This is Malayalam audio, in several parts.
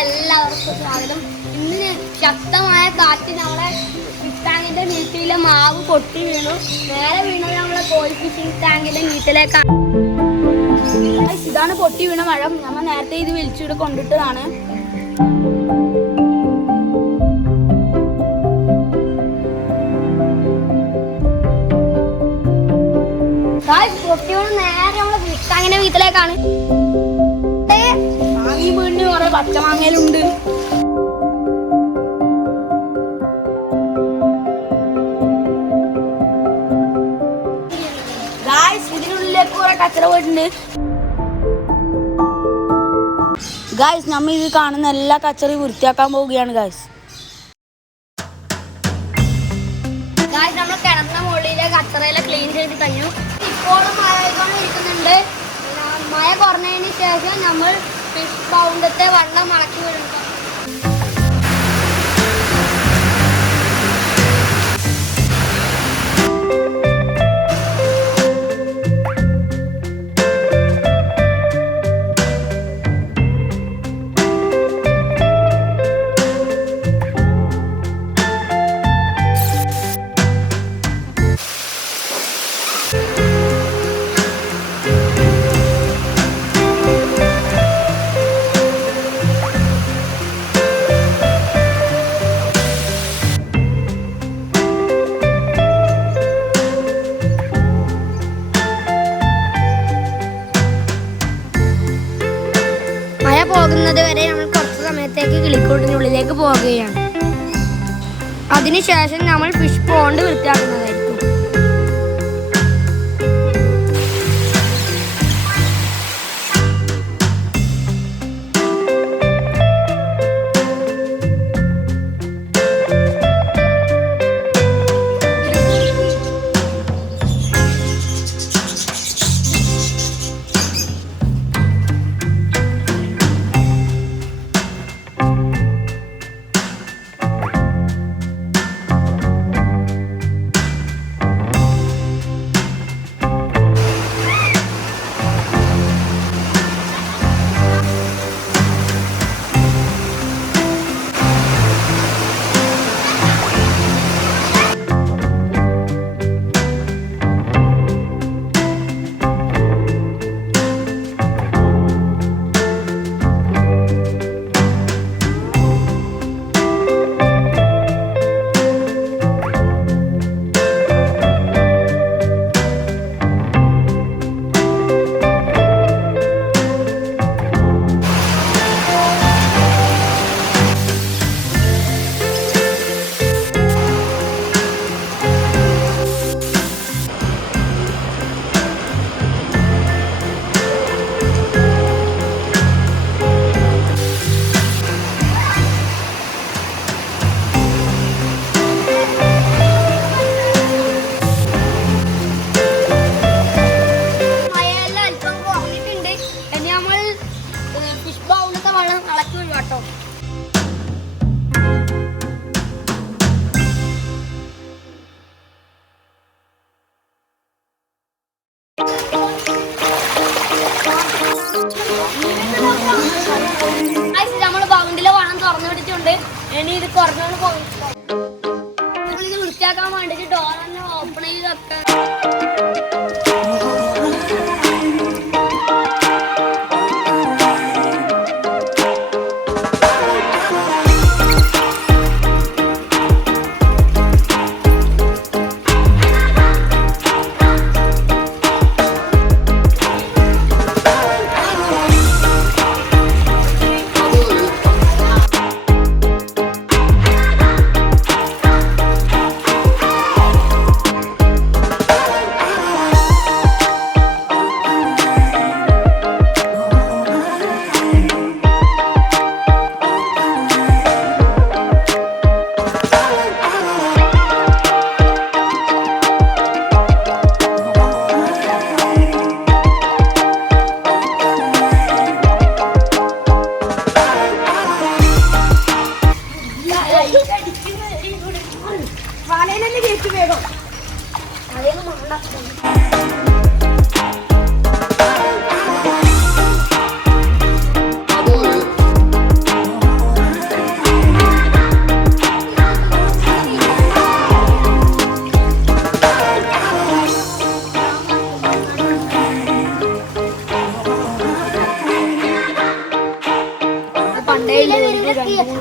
എല്ലാവർക്കും സ്വാഗതം. ഇന്ന് ശക്തമായ കാറ്റ് നമ്മളെ ഫിഷ് ടാങ്കിന്റെ നീറ്റിലെ മാവ് പൊട്ടി വീണു. നേരെ വീണത് നമ്മളെ കോഴി ഫിഷിംഗ് ടാങ്കിന്റെ നീറ്റിലേക്കാണ്. ഇതാണ് പൊട്ടി വീണ മഴ. നമ്മൾ നേരത്തെ ഇത് വലിച്ചിവിടെ കൊണ്ടിട്ടതാണ്. പൊട്ടി വീണ് നേരെ നമ്മളെ ഫിഷ് ടാങ്കിന്റെ വീട്ടിലേക്കാണ്. ഈ വീടിന് കുറെ പച്ചമാങ്ങലുണ്ട്. ഇതിനുള്ളിലേക്ക് കുറെ കച്ചറ പോയിട്ടുണ്ട്. ഗായ്സ്, നമ്മൾ ഇത് കാണുന്ന എല്ലാ കച്ചറയും വൃത്തിയാക്കാൻ പോവുകയാണ്. ഗായ്സ് നമ്മൾ കിണറിന്റെ മുകളിലെ കച്ചറയിലെ ക്ലീൻ ചെയ്ത് കഴിഞ്ഞു. ഇപ്പോഴും മഴ ഇരിക്കുന്നുണ്ട്. മഴ കുറഞ്ഞതിന് ശേഷം നമ്മൾ ഫിഷ് പൗണ്ടത്തെ വെള്ളം ഇളക്കി വിടുന്നു. പോകുന്നത് വരെ നമ്മൾ കുറച്ച് സമയത്തേക്ക് കിളിക്കൂട്ടിനുള്ളിലേക്ക് പോവുകയാണ്. അതിനുശേഷം നമ്മൾ ഫിഷ് പോണ്ട് വൃത്തിയാക്കുന്നതായിരിക്കും. നമ്മൾ ബൗണ്ടിലെ വളം തുറന്നു പിടിച്ചുകൊണ്ട് ഇനി ഇത് കുറഞ്ഞോണ്ട് പോകും. നമ്മളിത് വൃത്തിയാക്കാൻ വേണ്ടിട്ട് ഡോർ തന്നെ ഓപ്പൺ ചെയ്തൊക്കെ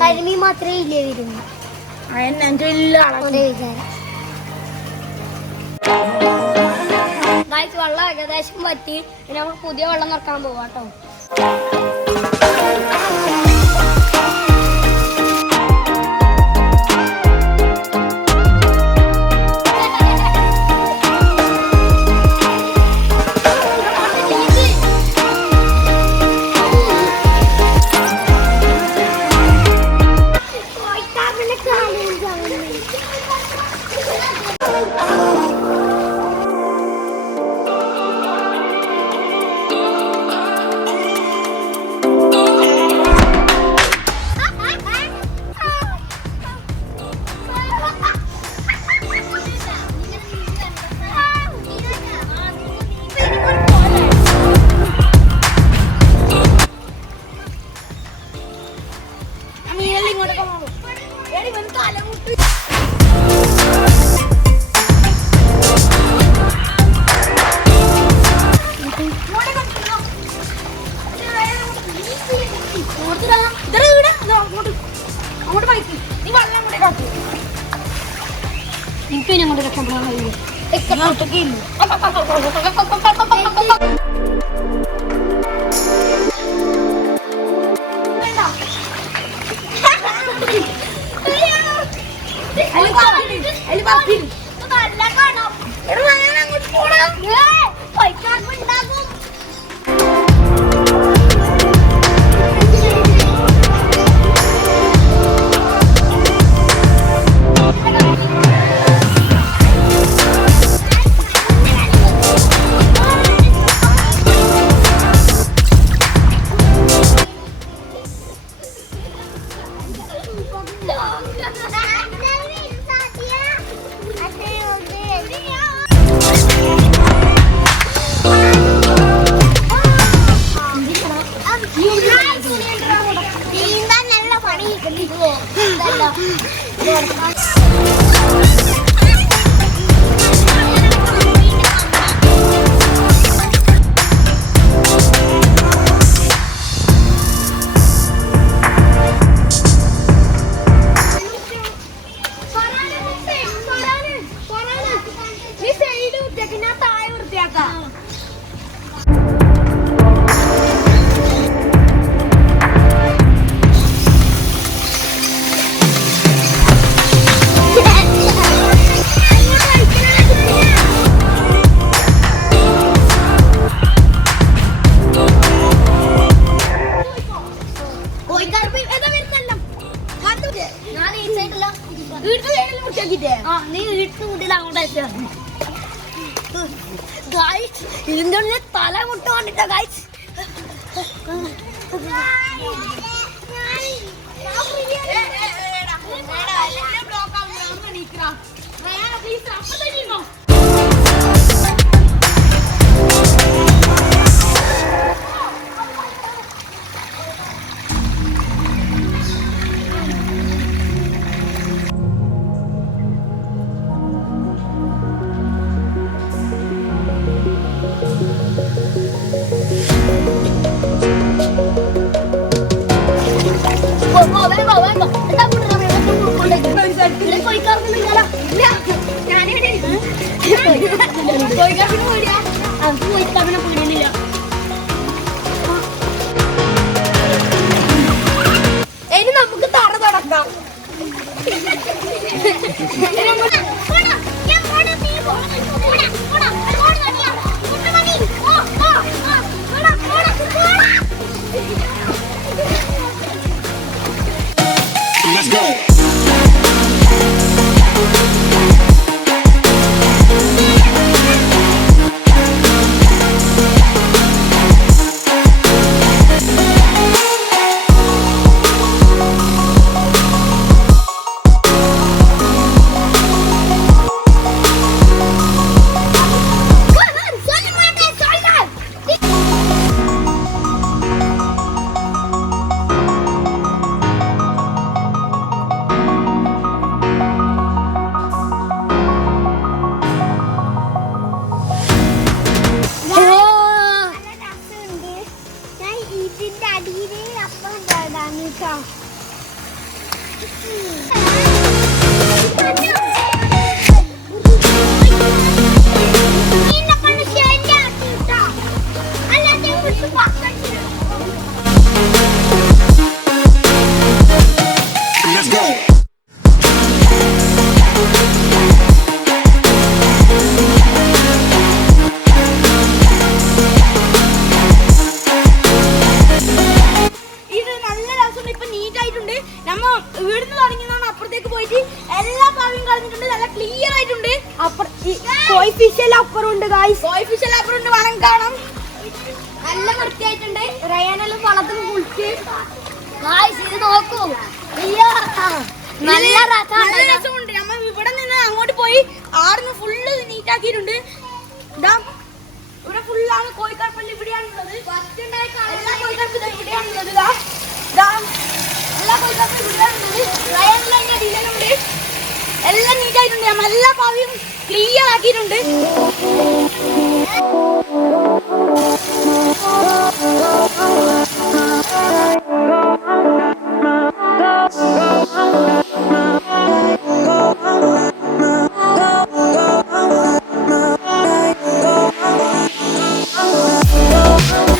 കരിമീൻ മാത്രമേ ഇല്ലേ വരുന്നു. വെള്ളം ഏകദേശം പറ്റി. പിന്നെ നമ്മൾ പുതിയ വെള്ളം നിറക്കാൻ പോവാട്ടോ. Ini yang udah rekaman lagi. Ikut begini. ഇതിന്റെ തല മുട്ട വന്നിട്ടോ ഗൈസ്. ഇനി നമുക്ക് തറ തുടക്കാം. Let's go. ഫിഷ് എല്ലാം അപ്പുറമുണ്ട് ഗായ്സ്. കോയി ഫിഷ് എല്ലാം അപ്പുറമുണ്ട്, വേണം കാണാം. നല്ല വൃത്തിയായിട്ടുണ്ട്. റയാനെല്ലാം വളർത്തും കുളിച്ച്. ഗായ്സ് ഇത് നോക്കൂ, നല്ല രസമുണ്ട്. നമ്മൾ ഇവിടെ നിന്ന് അങ്ങോട്ട് പോയി ആടുന്ന് ഫുള്ള് നീറ്റാക്കിയിട്ടുണ്ട്. ഇതാ ഇവിടെ ഫുള്ളാണ് കോഴിക്കാർപ്പല്ലി, ഇവിടെയാണുള്ളത്. എല്ലാ കോഴിക്കാർപ്പും ഇവിടെയാണുള്ളത്. എല്ലാ കോഴിക്കാർപ്പും ഇവിടെയാണുള്ളത്. റയാനെല്ലാം അതിന്റെ അടിയിലുണ്ട്. എല്ലാം നീറ്റായിട്ടുണ്ട്. നമ്മൾ എല്ലാ പാവിയും ക്ലിയർ ആക്കിയിട്ടുണ്ട്.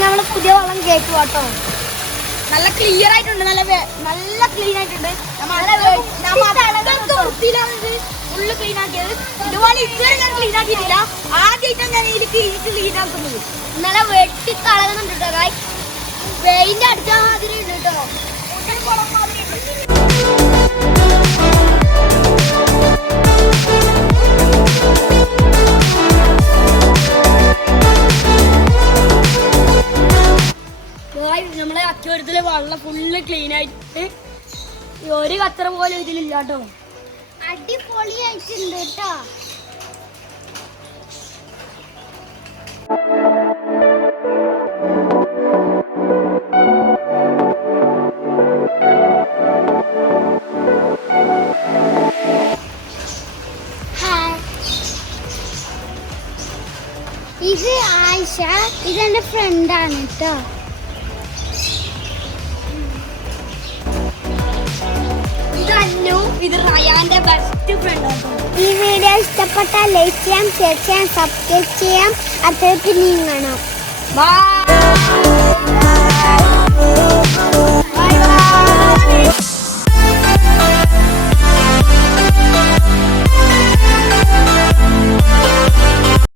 നമ്മള് പുതിയ വളം കേട്ടു കേട്ടോ. നല്ല ക്ലിയർ ആയിട്ടുണ്ട്, നല്ല ക്ലീൻ ആയിട്ടുണ്ട്. ഫുള്ള് ക്ലീൻ ആക്കിയത്. ഇതുപോലെ ഇതുവരെ ഞാൻ ക്ലീൻ ആക്കിയിട്ടില്ല. ആദ്യമായിട്ടാണ് ഞാൻ ഇതിലേക്ക് ക്ലീൻ ആക്കുന്നത്. ഇന്നലെ വെട്ടി കളയുന്നുണ്ട് കേട്ടോ. പെയിന്റ് അടിച്ചാൽ മാതിരി ഉണ്ട് കേട്ടോ. നമ്മളെ അച്ചുവരത്തിലെ വെള്ളം ഫുള്ള് ക്ലീൻ ആയിട്ട് ഒരു കച്ചറ പോലും ഇതിലില്ല കേട്ടോ. അടിപൊളിയായിട്ടുണ്ട് കേട്ടോ. ഇത് ആയിഷ, ഇതെന്റെ ഫ്രണ്ടാണ് കേട്ടോ. ഇത് റയാന്റെ ബെസ്റ്റ് ഫ്രണ്ട് ആണ്. ഈ വീഡിയോ ഇഷ്ടപ്പെട്ടാൽ ലൈക്ക് ചെയ്യാം, ഷെയർ ചെയ്യാം, സബ്സ്ക്രൈബ് ചെയ്യാം. അടുത്ത നീങ്ങണം. ബൈ.